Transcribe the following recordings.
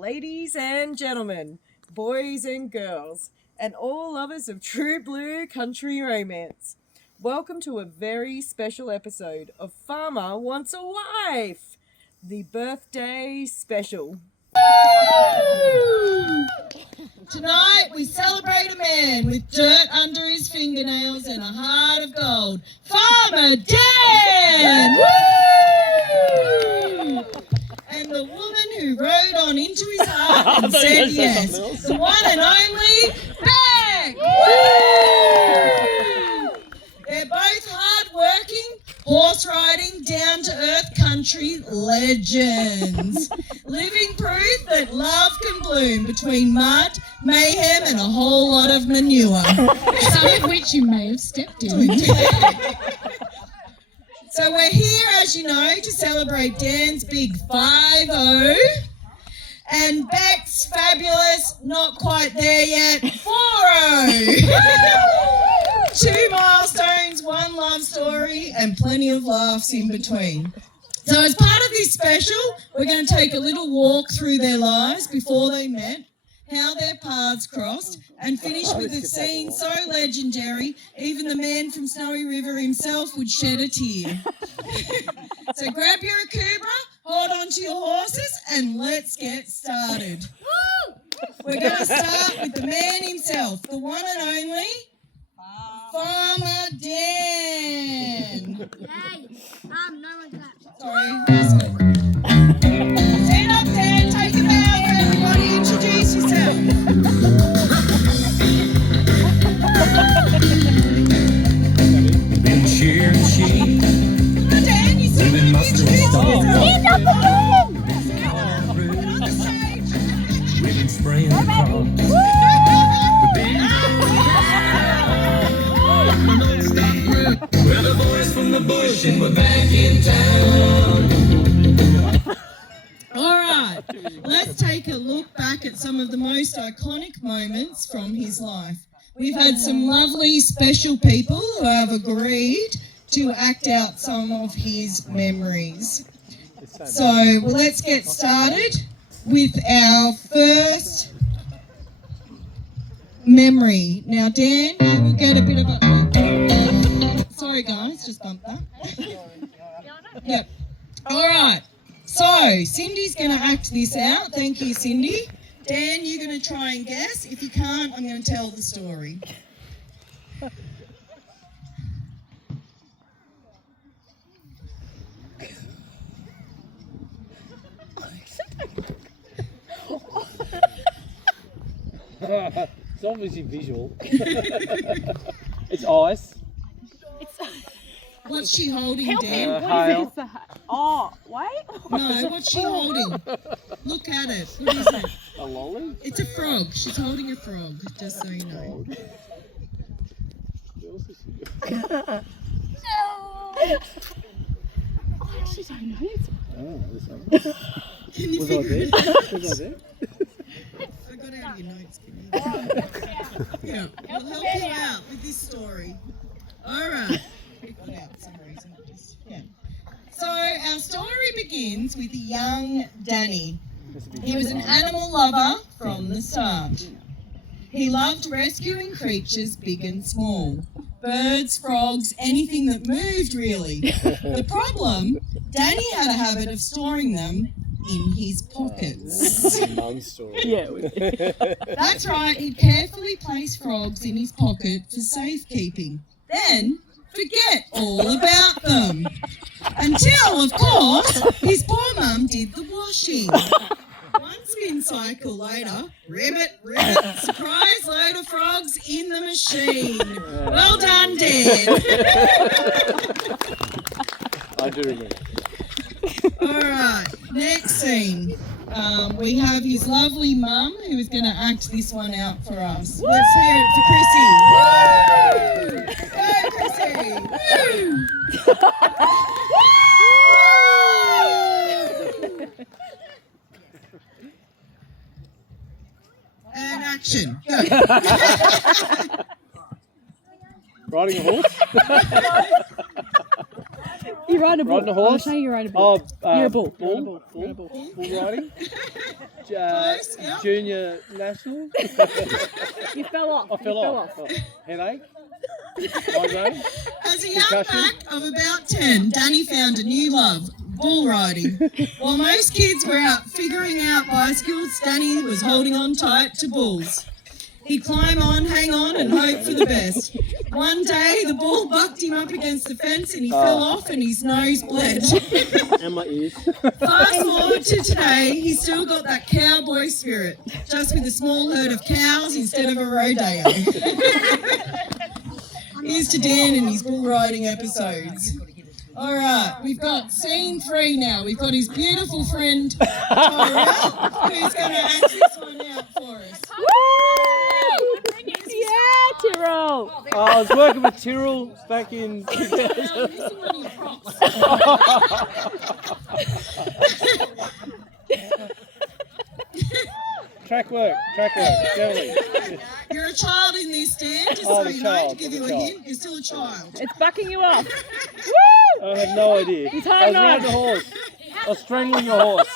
ladies and gentlemen, boys and girls, and all lovers of true blue country romance. Welcome to a very special episode of Farmer Wants a Wife, the birthday special. Tonight we celebrate a man with dirt under his fingernails and a heart of gold. Farmer Dan! Woo! And the woman who rode on into his heart and said yes. The one and only Beck! Woo! They're both hard-working, horse-riding, down-to-earth country legends. Living proof that love can bloom between mud, mayhem and a whole lot of manure. Some of which you may have stepped in. So we're here, as you know, to celebrate Dan's big 5-0 and Beck's fabulous, not quite there yet, 4-0. 2 milestones, 1 love story and plenty of laughs in between. So as part of this special, we're going to take a little walk through their lives before they met, how their paths crossed, and finish with a scene so legendary, even the man from Snowy River himself would shed a tear. So grab your akubra, hold on to your horses, and let's get started. We're going to start with the man himself, the one and only Farmer Dan. Hey, no one claps. Sorry, that's good. Stand up, Dan. Take a bow for everybody. Introduce yourself. Been cheering sheep, Come on, Dan. You still living need to mustard introduce stalls. yourself. Stand up again! Get on the stage. We've been spraying the crops. We're the boys from the bush and we're back in town. All right, let's take a look back at some of the most iconic moments from his life. We've had some lovely special people who have agreed to act out some of his memories. So let's get started with our first memory. Now, Dan, you will get a bit of a... Sorry, guys, just bumped that. Yep. All right. So, Cindy's going to act this out. Thank you, Cindy. Dan, you're going to try and guess. If you can't, I'm going to tell the story. It's obviously visual. It's ice. What's she holding, Dan? Hail. Oh, wait. No, what's she holding? Look at it. What is it? A lolly? It's a frog. She's holding a frog, just so you know. I actually don't know. Oh, this one. Can you Was I figure there? it out? Was I there? I got out of your notes, Kimmy. Yeah, we'll help you out with this story. All right. It got out for some reason. Yeah. So our story begins with young Danny. He was an animal lover from the start. He loved rescuing creatures big and small. Birds, frogs, anything that moved really. The problem, Danny had a habit of storing them in his pockets. Mum's story. Yeah. That's right, he'd carefully place frogs in his pocket for safekeeping. Then forget all about them. Until, of course, his poor mum did the washing. One spin cycle later, ribbit, surprise load of frogs in the machine. Well done, Dan. I do remember. All right, next scene. We have his lovely mum who is going to act this one out for us. Let's hear it for Chrissy. Woo! Go, Chrissy! Woo! And action. Go. Riding a horse? You ride a bull. Riding a horse? I'll show you ride a bull. Oh, You're a bull. Bull? You're a bull. Bull riding? Close, yeah. Junior national. You fell off. I fell off. Oh, headache. Migraine. As a young Concussion. back of about 10, Danny found a new love, bull riding. While most kids were out figuring out bicycles, Danny was holding on tight to bulls. He'd climb on, hang on, and hope for the best. One day, the bull bucked him up against the fence and he fell off and his nose bled. And my ears. Fast forward to today, he's still got that cowboy spirit, just with a small herd of cows instead of a rodeo. Here's to Dan and his bull riding episodes. All right, we've got scene 3 now. We've got his beautiful friend Tyrell, who's going to act this one out for us. Yeah, Tyrrell. I was working with Tyrrell back in. This is one of your props. Track work, definitely. You're a child in this, Dan, just Oh, so the you know, to child, give the you a child. hint. You're still a child. It's bucking you off. I have no idea. He's I hanging was riding on. the horse. I was strangling the horse.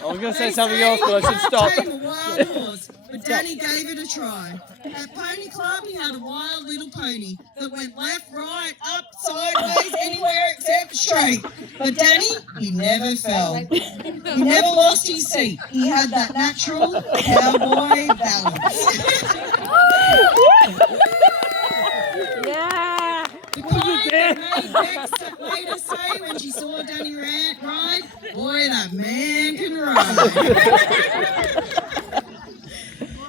I was going to say something else, but I should stop. Tame a wild horse, but Danny gave it a try. At Pony Club, he had a wild little pony that went left, right, up, sideways, anywhere except straight. But Danny, he never fell. He never lost his seat. He had that natural cowboy balance. Yeah. The kind that made Bex later say when she saw Danny ride, boy, that man can ride.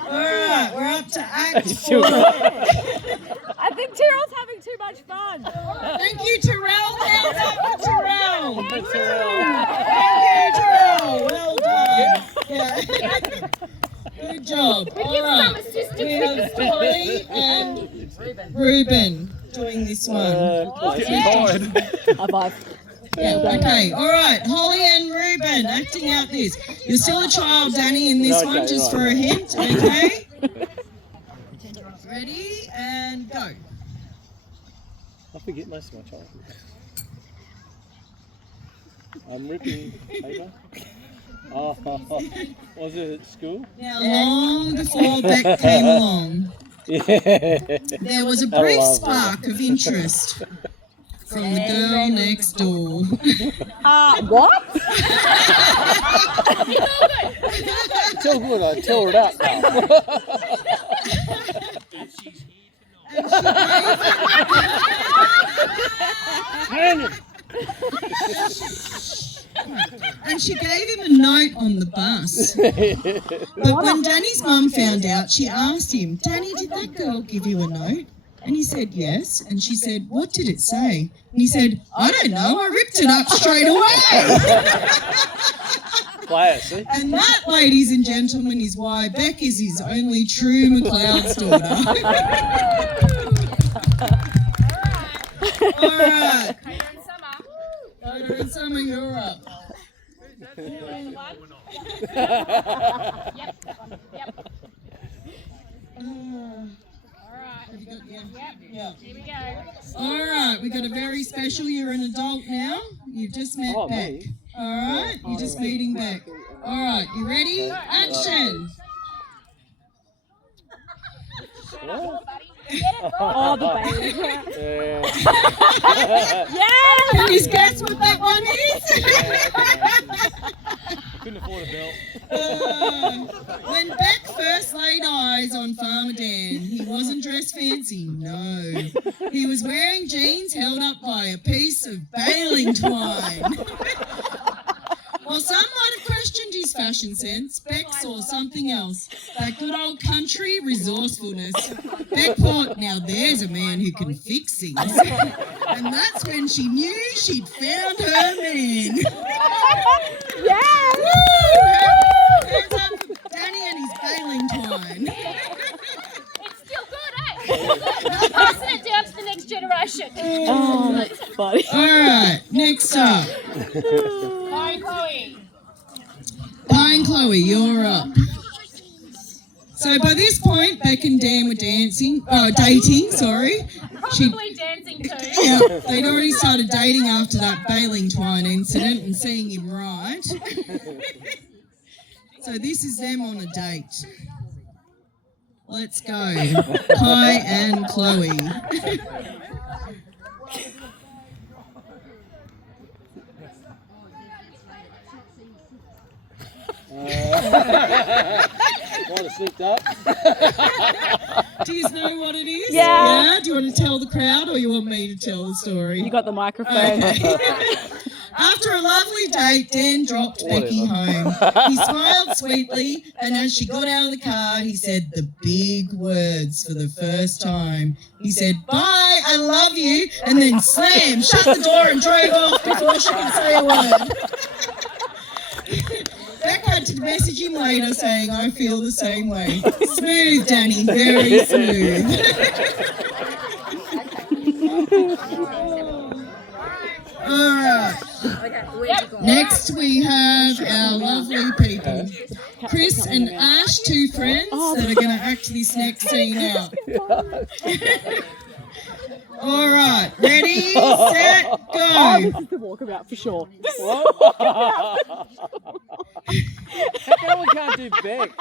All right, we're up to Act 4. I think Tyrrell's having too much fun. Thank you, Tyrrell. Hands up for Tyrrell. That's Thank you, Tyrrell. Well done. Yeah. Good job. All right. We have Tori and Ruben doing this one. High five. Yeah, okay. All right. Holly and Ruben acting out this. You're still a child, Danny, in this Okay, one, just right. for a hint, okay? Ready, and go. I forget most of my childhood. I'm ripping paper. Oh, was it at school? Now, long before Beck came along, Yeah. there was a I brief love spark of interest from the girl next door. What? Tell good, I tell it out now. And she gave him a note on the bus. But when Danny's mum found out, she asked him, Danny, did that girl give you a note? And he said, yes. And she said, what did it say? And he said, I don't know, I ripped it up straight away. Player, see? And that, ladies and gentlemen, is why Beck is his only true McLeod's daughter. All right. Coda and Summer, you're up. Have you got, yeah. Here we go. All right, we got a very special. You're an adult now. You've just met Oh, Beck. me? All right, you're just meeting Beck. All right, you ready? Action. What? Oh, the baby. Yeah. Yeah. Can you guess what that one is? Couldn't afford a belt. When Beck first laid eyes on Farmer Dan, he wasn't dressed fancy, no. He was wearing jeans held up by a piece of baling twine. While some might have questioned his fashion sense, Beck saw something else, that good old country resourcefulness. Beck thought, now there's a man who can fix things. And that's when she knew she'd found her man. Yeah. Hands up for Danny and his baling twine. It's still good, eh? Passing it down to the next generation. Oh, that's funny. All right, next up. Hi, Chloe. Pie and Chloe, you're up. So by this point, Beck and Dan were dating, sorry. Probably dancing too. Yeah, they'd already started dating after that bailing twine incident and seeing him right. So this is them on a date. Let's go. Kai and Chloe. Might have slipped up. Do you know what it is? Yeah. Do you want to tell the crowd or you want me to tell the story? You got the microphone. Okay. After a lovely date, Dan dropped Becky home. He smiled sweetly, and as she got out of the car, he said the big words for the first time. He said, "Bye, I love you," and then slam, shut the door and drove off before she could say a word. Beck had to message him later saying, "I feel the same way." Smooth, Danny, very smooth. Alright. Next we have our lovely people. Chris and Ash, two friends that are going to act this next scene out. Alright, ready, set, go. This is the walkabout for sure. How come we can't do Beck?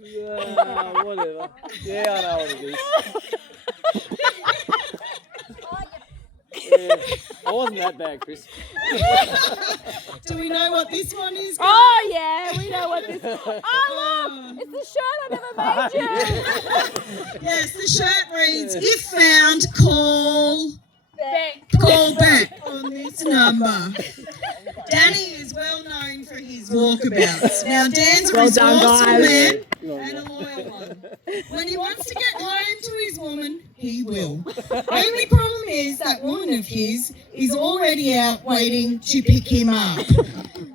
Yeah, whatever. Yeah, I know what it is. Yeah, I wasn't that bad, Chris. Do we know what this one is? Oh yeah, we know what this is. Oh look, it's the shirt I never made you. Yes, the shirt reads, "If found, call back on this number." Danny is well known for his walkabouts. Now, Dan's a resourceful man and a loyal one. When he wants to get home to his woman, he will. Only problem is that woman of his is already out waiting to pick him up.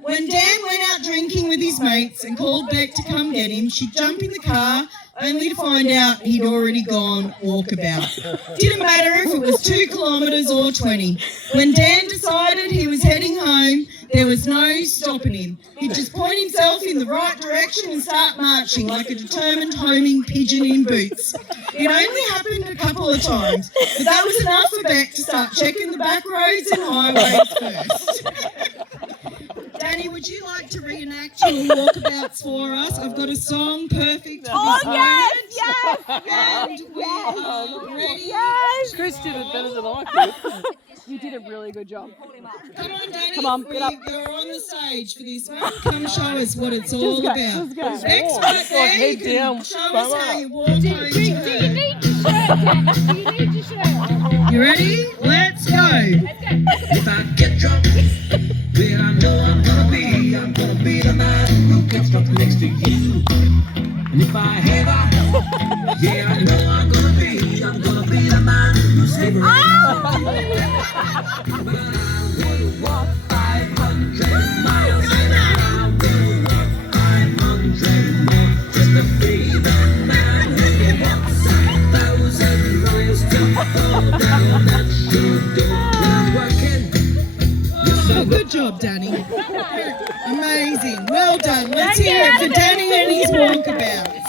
When Dan went out drinking with his mates and called Beck to come get him, she'd jump in the car only to find out he'd already gone walkabout. Didn't matter if it was 2 kilometres or 20. When Dan decided he was heading home, there was no stopping him. He'd just point himself in the right direction and start marching like a determined homing pigeon in boots. It only happened a couple of times, but that was enough for Beck to start checking the back roads and highways first. Danny, would you like to reenact your walkabouts for us? I've got a song perfect for this moment. And we are ready. Yes. Chris did it better than I could. You did a really good job. Come on, Danny. Come on, get up. You're on the stage for this one. Come show us what it's all go, about. just go. Beck's Oh, right it's there. like head You can down, show us bum how up. you walk home to Do her. you need your shirt, Dan? Do you need your shirt? You ready? Let's go. If I get drunk, then I know I'm gonna be the man who gets drunk next to you. And if I ever, yeah, I know I'm gonna be the man who's sleeping right now. But I will walk 500 miles and I will walk 500 more just to be the man who walks 1,000 miles to fall down at your door. Working. Oh, good job, Danny. Amazing. Well done. Let's hear it for Danny and his walkabouts.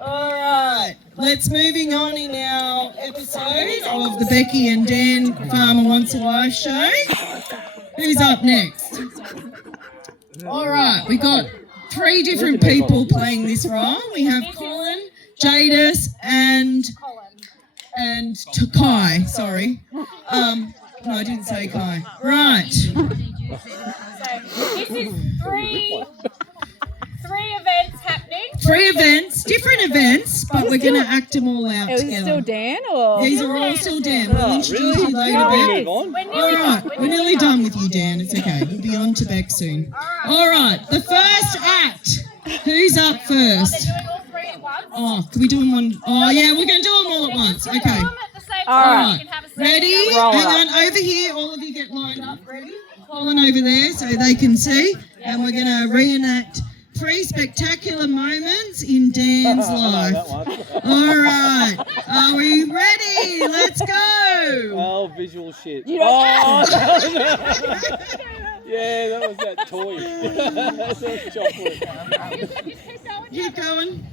All right. Let's moving on in our episode of the Becky and Dan Farmer Wants a Wife show. Who's up next? All right. We got 3 different people playing this role. We have Colin, Jadis, and Kai. Sorry. No, I didn't say Kai. Right. So this is three events happening. 3 events, different events, but we're going to act them all out Is it together. still Dan or? These are all still Dan. We'll introduce you later, Can we Beck. move on? We're All nearly right, done. we're nearly done with you, Dan. It's okay. We'll be on to Beck soon. All right, the first act. Who's up They're first? doing all 3 at once. Oh, can we do them one? Oh, yeah, we're going to do them all at once. Just do Okay. them at the same All time. right. You can have a second Ready? go. Hang on, over here. All of you get lined up. Ready? Colin over there so they can see. And we're going to reenact 3 spectacular moments in Dan's life. That one. All right. Are we ready? Let's go. Oh, visual shit. You don't- Oh, no. Yeah, that was that toy. That was chocolate. Keep going.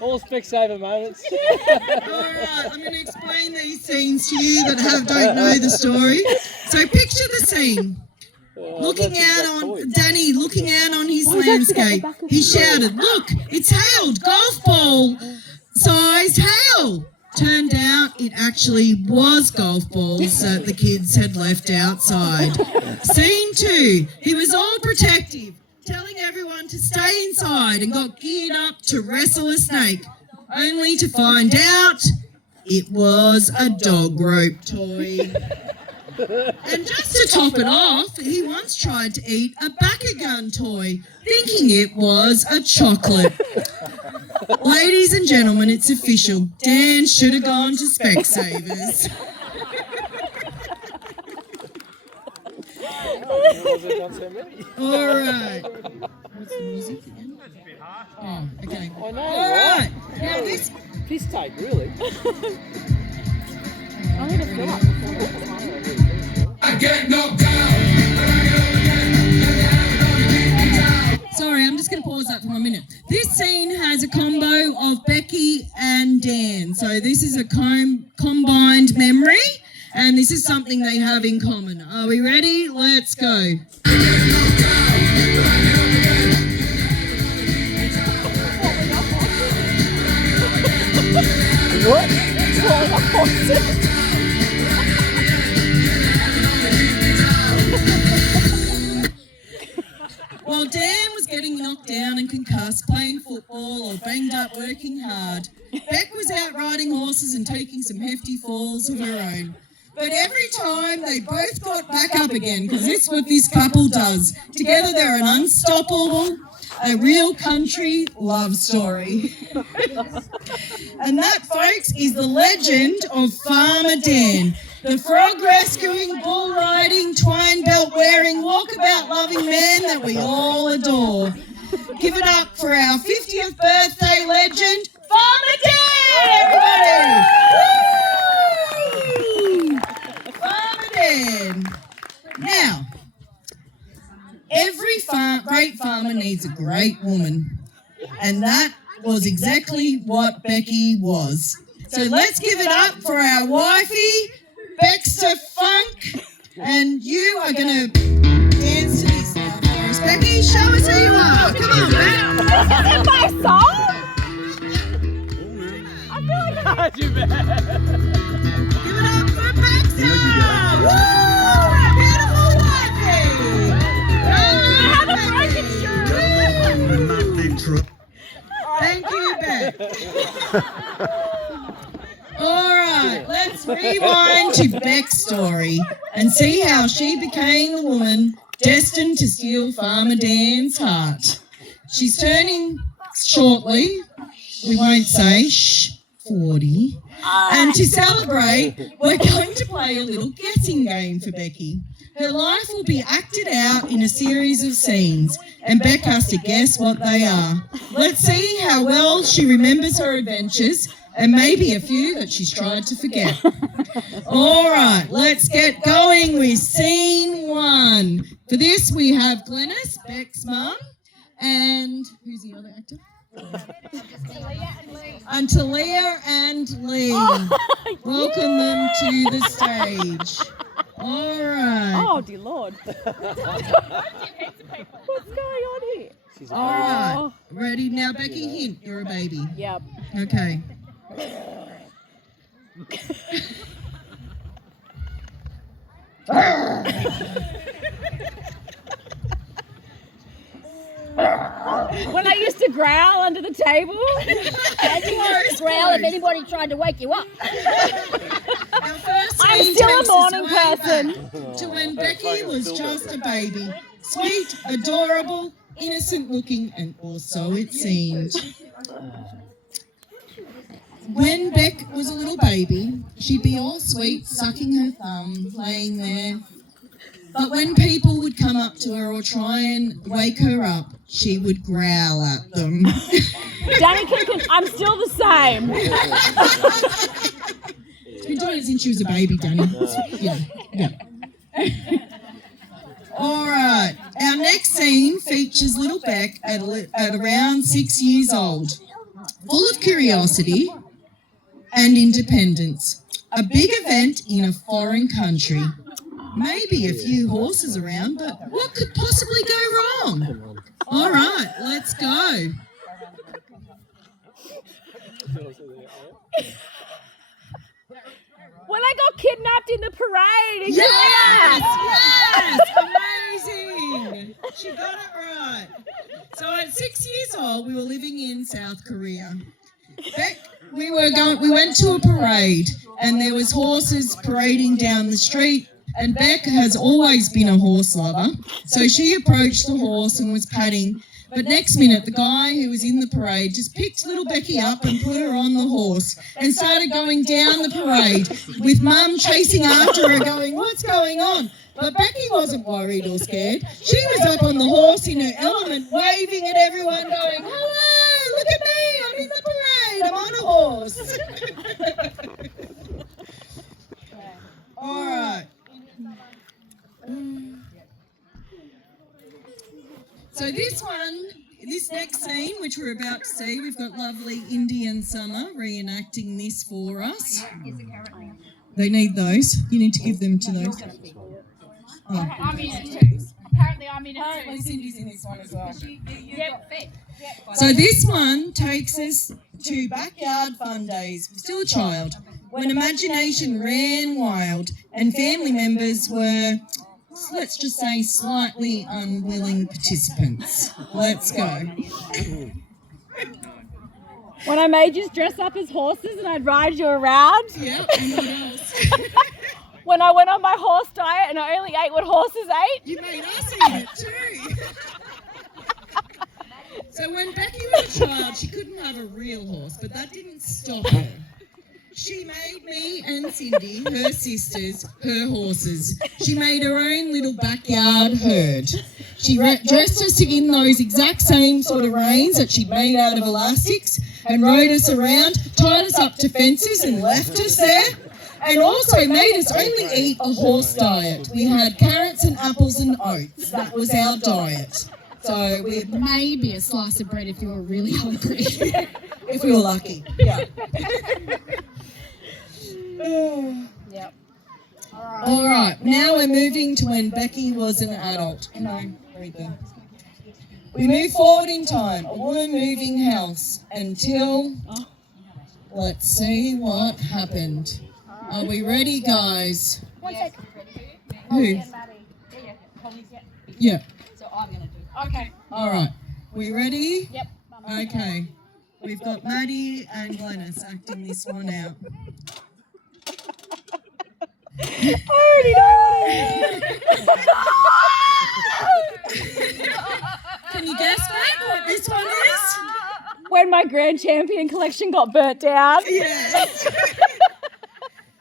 All Specsavers moments. Alright, I'm going to explain these scenes to you that don't know the story. So picture the scene. Looking out on Danny, looking out on his landscape. He shouted, "Look, it's hailed, golf ball size hail." Turned out it actually was golf balls that the kids had left outside. Scene 2, he was all protective, telling everyone to stay inside and got geared up to wrestle a snake, only to find out it was a dog rope toy. And just to top it off, he once tried to eat a Bakugan toy, thinking it was a chocolate. Ladies and gentlemen, it's official. Dan should have gone to Specsavers. All right. What's the music again? Oh, okay. I know. All right. Now this. Piss take, really. I'm going to fill up. I get knocked down. Sorry, I'm just going to pause that for 1 minute. This scene has a combo of Becky and Dan. So this is a combined memory, and this is something they have in common. Are we ready? Let's go. What? Falling off horses. While Dan was getting knocked down and concussed, playing football or banged up working hard, Beck was out riding horses and taking some hefty falls of her own. But every time they both got back up again, because that's what this couple does. Together they're an unstoppable, a real country love story. And that, folks, is the legend of Farmer Dan. The frog rescuing, bull riding, twine belt wearing, walkabout loving man that we all adore. Give it up for our 50th birthday legend, Farmer Dan, everybody! Woo! Farmer Dan. Now, every great farmer needs a great woman, and that was exactly what Becky was. So let's give it up for our wifey, Baxter Funk, and you are going to dance to this now for us. Becky, show us who you are. Come on, Beck. This isn't my song. I feel like Too bad. Give it up for Baxter. Woo! Our beautiful wifey. I have a broken shirt. Thank you, Beck. All right, let's rewind to Beck's story and see how she became the woman destined to steal Farmer Dan's heart. She's turning shortly, we won't say, 40. And to celebrate, we're going to play a little guessing game for Becky. Her life will be acted out in a series of scenes, and Beck has to guess what they are. Let's see how well she remembers her adventures, and maybe a few that she's tried to forget. All right, let's get going with scene 1. For this, we have Glenys, Beck's mum, and who's the other actor? And Talia and Lee. Welcome them to the stage. All right. Oh, dear Lord. What's going on here? All right. Ready now, Becky? Hint, you're a baby. Yep. Okay. When I used to growl under the table. And you used to growl if anybody tried to wake you up. Our first I'm scene still a takes us morning way person. back to when Becky was just a baby. Sweet, adorable, innocent looking, and also it seemed. When Beck was a little baby, she'd be all sweet, sucking her thumb, laying there. But when people would come up to her or try and wake her up, she would growl at them. Danny I'm still the same. It's been been doing it since she was a baby, Danny. Yeah. All right. Our next scene features little Beck at around 6 years old, full of curiosity and independence. A big event in a foreign country. Maybe a few horses around, but what could possibly go wrong? All right, let's go. When I got kidnapped in the parade. in Yes, amazing. She got it right. So at 6 years old, we were living in South Korea. We went to a parade, and there was horses parading down the street. And Beck has always been a horse lover, so she approached the horse and was patting. But next minute, the guy who was in the parade just picked little Becky up and put her on the horse and started going down the parade with Mum chasing after her going, "What's going on?" But Becky wasn't worried or scared. She was up on the horse in her element, waving at everyone, going, "Hello, look at me, I'm in the parade, I'm on a horse." All right. So this next scene, which we're about to see, we've got lovely Indian Summer reenacting this for us. They need those. You need to give them to those. Oh. I'm in it too. Apparently I'm in it Apparently too. Cindy's in this one as well. Yep. So this one takes us to backyard fun days, still a child, when imagination ran wild and family members were, let's just say, slightly unwilling participants. Let's go. When I made you dress up as horses and I'd ride you around. Yeah, and what else? When I went on my horse diet and I only ate what horses ate. You made us eat it too. So when Becky was a child, she couldn't have a real horse, but that didn't stop her. She made me and Cindy, her sisters, her horses. She made her own little backyard herd. She dressed us in those exact same sort of reins that she'd made out of elastics and rode us around, tied us up to fences and left us there, and also made us only eat a horse diet. We had carrots and apples and oats. That was our diet. So we Maybe a slice of bread if you were really hungry. if we were lucky. Yeah. Yep. All right, now we're moving to when Becky was an adult. Can I read that? We move forward in time, a woman moving house until, let's see what happened. Are we ready, guys? Who? Yeah. So I'm going to do. Okay. All right. We ready? Yep. Okay. We've got Maddie and Glennis acting this one out. I already know what it is. Can you guess back what this one is? When my Grand Champion collection got burnt down. Yes.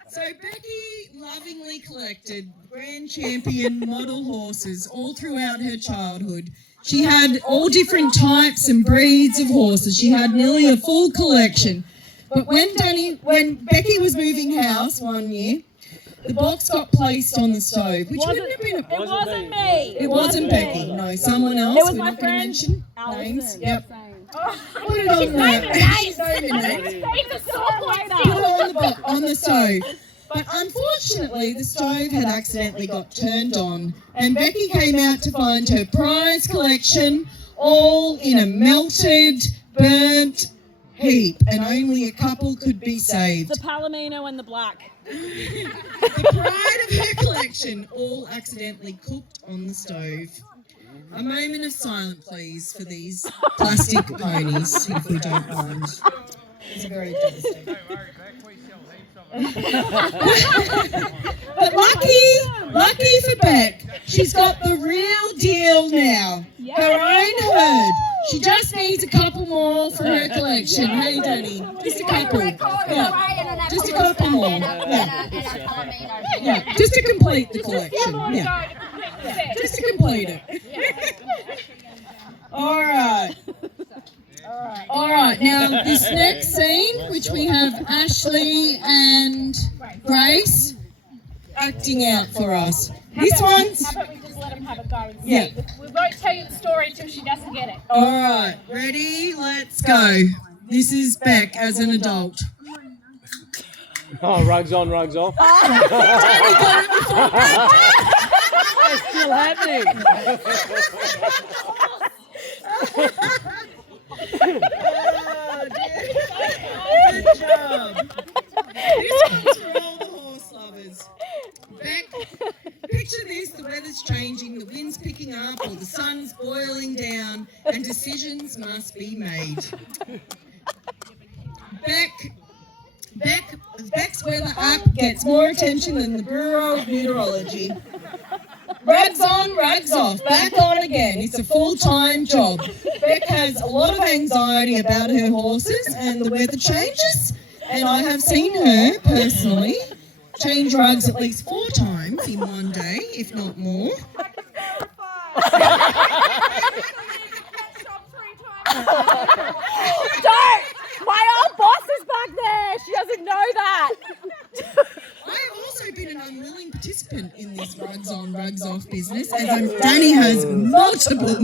So Becky lovingly collected Grand Champion model horses all throughout her childhood. She had all different types and breeds of horses. She had nearly a full collection. But when Becky was moving house one year, the box got placed on the stove, which wouldn't have been. It wasn't me. It wasn't Becky. No, someone else. It was We're my not going to friend mention Alison. names. Yep. Saying. Put it on there. Put it on the stove. But unfortunately, the stove had accidentally got turned on, and Becky came out to find her prize collection all in a melted, burnt heap, and only a couple could be saved. The Palomino and the black. The pride of her collection all accidentally cooked on the stove. A moment of silence, please, for these plastic ponies, if we don't mind. It's very devastating. But lucky for Beck, she's got the real deal now. Her own herd. She just needs a couple more for her collection. Hey, Danny, just a couple. Yeah. Just a couple more. Yeah. Yeah. Just to complete the collection. Yeah. Just to complete it. All right. All right, now this next scene, which we have Ashley and Grace acting out for us. This one's... How about we just let him have a go and see? Yeah. We won't tell you the story until she doesn't get it. All right, ready? Let's go. This is Beck as an adult. Oh, rugs on, rugs off. It's still happening. Good job. This one's for all the horse lovers. Beck, picture this, the weather's changing, the wind's picking up, or the sun's boiling down, and decisions must be made. Beck's weather app gets more attention than the Bureau of Meteorology. Rags on, rags off, back on again. It's a full-time job. Beck has a lot of anxiety about her horses and the weather changes, and I have seen her personally change rugs at least 4 times in one day, if not more. Don't! My old boss is back there. She doesn't know that. I've also been an unwilling participant in this rugs on, rugs off business, as Danny has multiple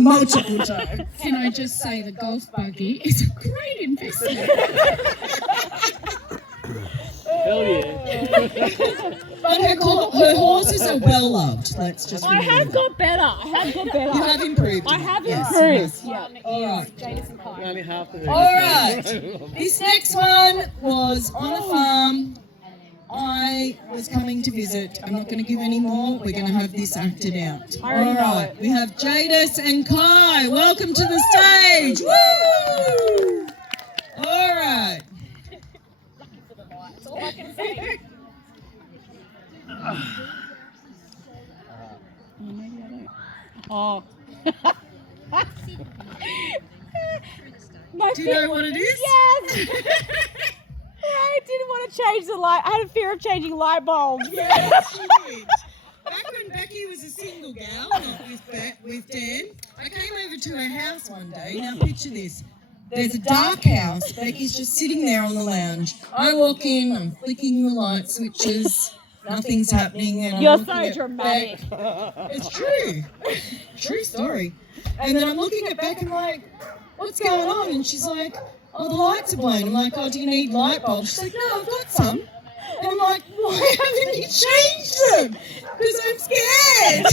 times. Can I just say the golf buggy is a great investment? Hell yeah. But her horses are well loved. Let's just I remember have that. got better. I have got better. You have improved. I have Yes, improved. yes. Yeah. All right. Jadis and Kai. Only half the thing. All right. This next one was on a farm. I was coming to visit. I'm not going to give any more. We're going to have this acted out. I already All know right. it. We have Jadis and Kai. Welcome to the stage. Woo! All right. That's all I can say. Oh. My Do you know what it is? Yes. I didn't want to change the light. I had a fear of changing light bulbs. Yes, she did. Back when Becky was a single gal, not with Dan, I came over to her house one day. Now picture this. There's a dark house. Becky's just sitting there on the lounge. I walk in, I'm flicking the light switches. Nothing's happening. And I'm You're looking so at dramatic. Beck. It's true. True story. And then I'm looking at Beck and like, what's going on? And she's like, oh, the lights are blown. I'm like, oh, do you need light bulbs? She's like, no, I've got some. And I'm like, why haven't you changed them? Because I'm scared.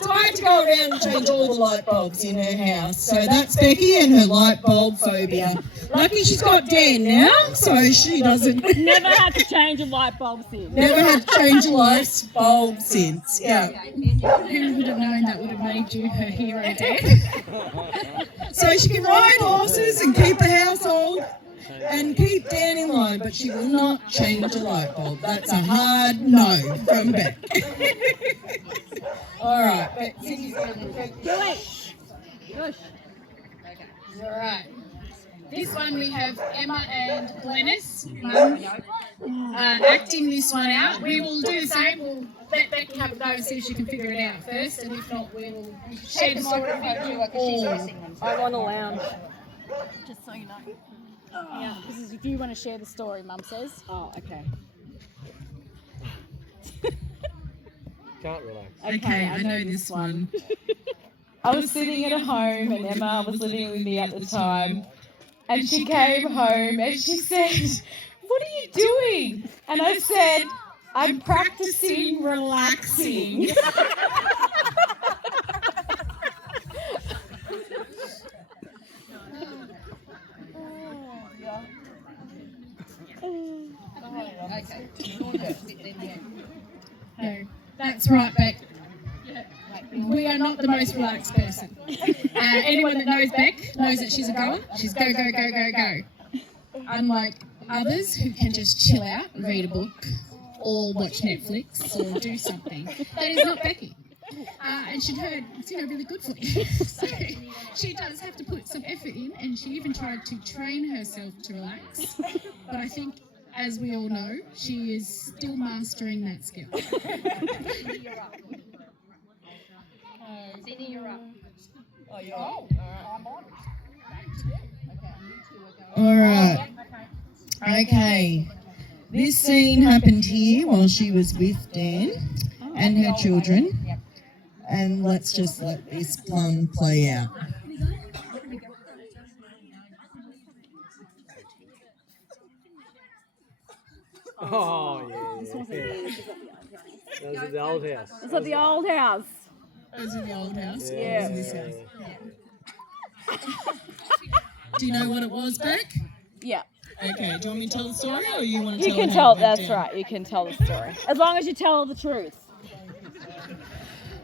So I had to go around and change all the light bulbs in her house. So that's Becky and her light bulb phobia. Lucky she's got Dan now, so she doesn't. Never had to change a light bulb since. Never had to change a light bulb since. Yeah. Who would have known that would have made you her hero, Dad? So she can ride horses and keep a household and keep Dan in line, but she will not change a light bulb. That's a hard no from Beck. All right, Beck. All right. This one we have Emma and Glennis, Mum, acting this one out. We will do the same. We'll let Becky have a go and see if she can figure it out first, and if not, we will share the story with you all. I want a lounge. Just so you know. Yeah, this is if you want to share the story, Mum says. Oh, okay. Can't relax. Okay, I know this one. I was sitting at home and Emma was living with me at the time. And she came home and she said, "What are you doing?" And I said, "I'm practicing relaxing." No, that's right, Beck. We are not the most relaxed person. Anyone that knows Beck knows that she's a goer. She's go, go, go, go, go. Unlike others who can just chill out, read a book, or watch Netflix, or do something. That is not Becky. And she'd heard it's really good for you. So she does have to put some effort in, and she even tried to train herself to relax. But I think, as we all know, she is still mastering that skill. Sydney, you're up. Oh, you're on. All right. I'm on. All right. Okay. This scene happened here while she was with Dan and her children. And let's just let this one play out. Oh, yeah. That was at the old house. It's at the old house. Those are the old house. Yeah. This house. Do you know what it was, Beck? Yeah. Okay, do you want me to tell the story or you want to You tell can how tell, it went that's down? right, you can tell the story. As long as you tell the truth.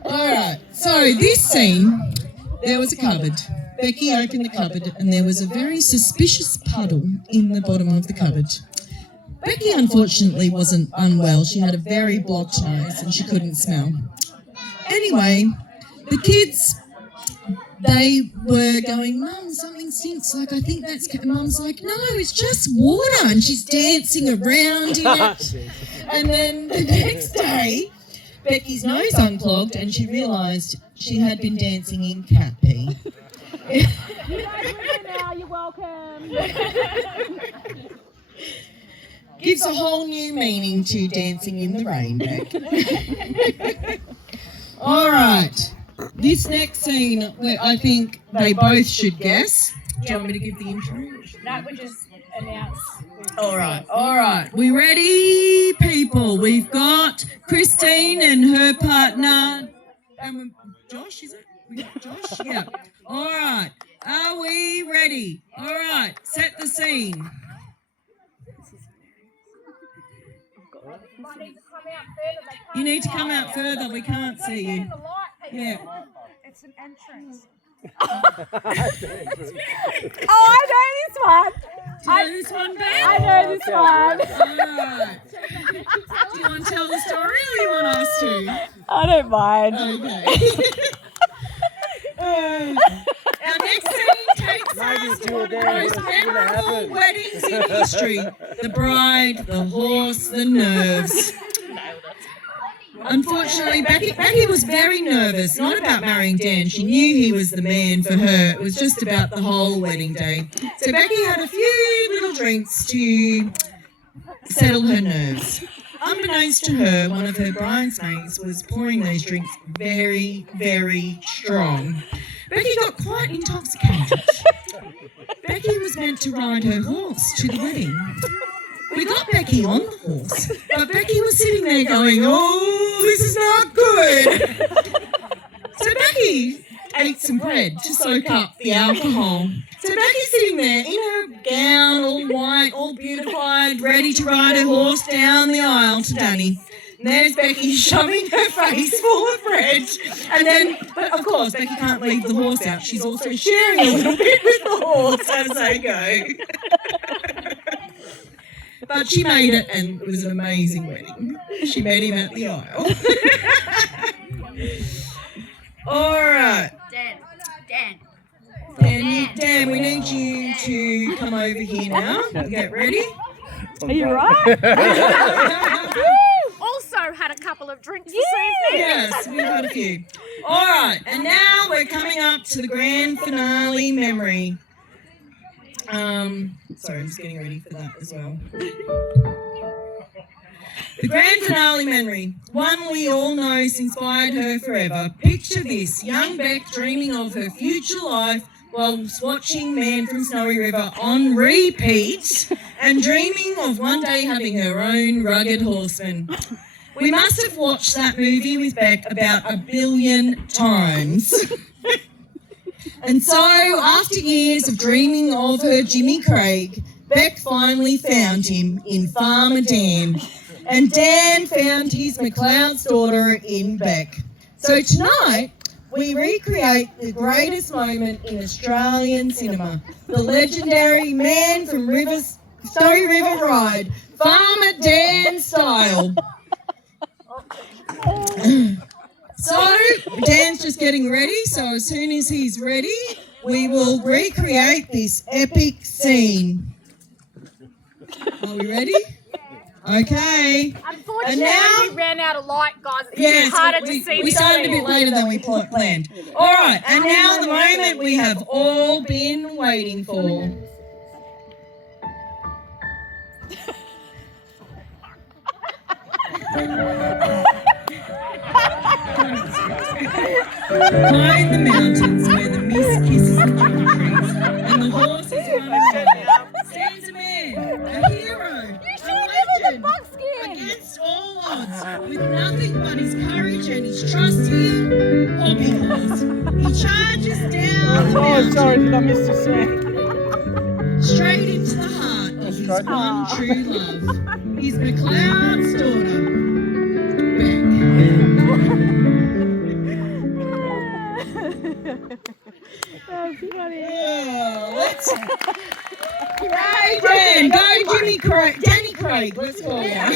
Alright, so this scene, there was a cupboard. Becky opened the cupboard and there was a very suspicious puddle in the bottom of the cupboard. Becky unfortunately wasn't unwell. She had a very blocked nose and she couldn't smell. Anyway, the kids, they were going, Mum, something stinks. Like, I think that's... Mum's like, no, it's just water. And she's dancing around in it. And then the next day, Becky's nose unclogged and she realised she had been dancing in cat pee. You guys live now, you're welcome. Gives a whole new meaning to dancing in the rain, Beck. All right. This next scene, where I think they both should guess. Do you want me to give the intro? No, we just announced. All right. We ready, people? We've got Christine and her partner. Josh, is it? We got Josh? Yeah. All right. Are we ready? All right. Set the scene. You need to come out further. We can't see you. Yeah. It's an entrance. Oh, I know this one. Do you know this one, Ben? I know this one. All right. Do you want to tell the story or you want us to? I don't mind. Okay. Our next scene takes us to one of the most memorable weddings in history. The bride, the horse, the nerves. Unfortunately, Becky was very nervous, not about marrying Dan. She knew he was the man for her. It was just about the whole wedding day. So Becky had a few little drinks to settle her nerves. Unbeknownst to her, one of her bridesmaids was pouring those drinks very, very strong. Becky got quite intoxicated. Becky was meant to ride her horse to the wedding. We got Becky on the horse, but Becky was sitting there going, oh, this is not good. So Becky ate some bread to soak up the alcohol. So Becky's sitting there in her gown, all white, all beautified, ready to ride her horse down the aisle to Danny. And there's Becky shoving her face full of bread. And then, but of course, Becky can't leave the horse out. She's also sharing a little bit with the horse as they go. But she made it and it was an amazing wedding. She met him at the aisle. All right. Dan, we need you to come over here now. Get ready. Are you right? Also had a couple of drinks this evening. Yes, we've got a few. All right, and now we're coming up to the grand finale memory. Sorry, I'm just getting ready for that as well. The grand finale memory, one we all know has inspired her forever. Picture this, young Beck dreaming of her future life whilst watching Man from Snowy River on repeat and dreaming of one day having her own rugged horseman. We must have watched that movie with Beck about 1 billion times. And so, after years of dreaming of her Jimmy Craig, Beck finally found him in Farmer Dan. And Dan found his McLeod's daughter in Beck. So tonight, we recreate the greatest moment in Australian cinema. The legendary Man from Snowy River Ride, Farmer Dan style. So, Dan's just getting ready, so as soon as he's ready, we will recreate this epic scene. Are we ready? Okay. Unfortunately, And now- we ran out of light, guys. It's Yes, harder to we see. started a bit later than we planned. All right, and now the moment we have all been waiting for. High in the mountains where the mist kisses the juniper trees and the horses run along, stands a man, a hero, a legend, against all odds, with nothing but his courage and his trusty hobby horse. He charges down the Oh, mountain, sorry, did I miss the song? straight into the heart of his one true love, his McLeod's daughter, Oh, let's Craig Dan, go Jimmy Craig, Danny Craig, let's call him.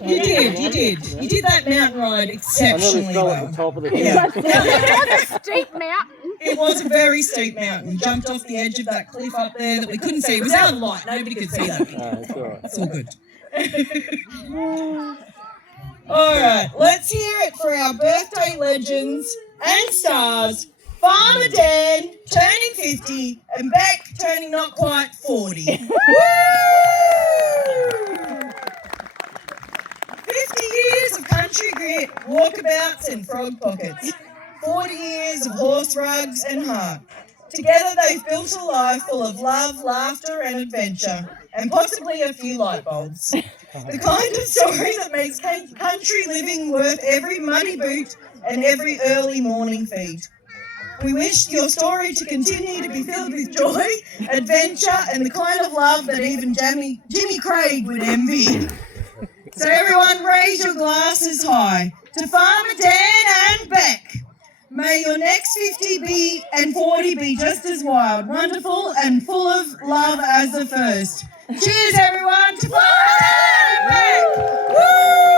You did that mountain ride I nearly exceptionally fell well. at the top of the Yeah. It was a steep mountain. It was a very steep mountain. Jumped off the edge of that cliff up there that we couldn't see. It was out of light. Nobody could see that. No, it's all right. It's all good. All right, let's hear it for our birthday legends and stars. Farmer Dan turning 50 and Beck turning not quite 40. Woo! 50 years of country grit, walkabouts and frog pockets. 40 years of horse rugs and heart. Together they've built a life full of love, laughter and adventure, and possibly a few light bulbs. The kind of story that makes country living worth every muddy boot and every early morning feed. We wish your story to continue to be filled with joy, adventure, and the kind of love that even Jimmy Craig would envy. So everyone raise your glasses high to Farmer Dan and Beck. May your next 50 be and 40 be just as wild, wonderful, and full of love as the first. Cheers, everyone, to Farmer Dan and Beck! Woo!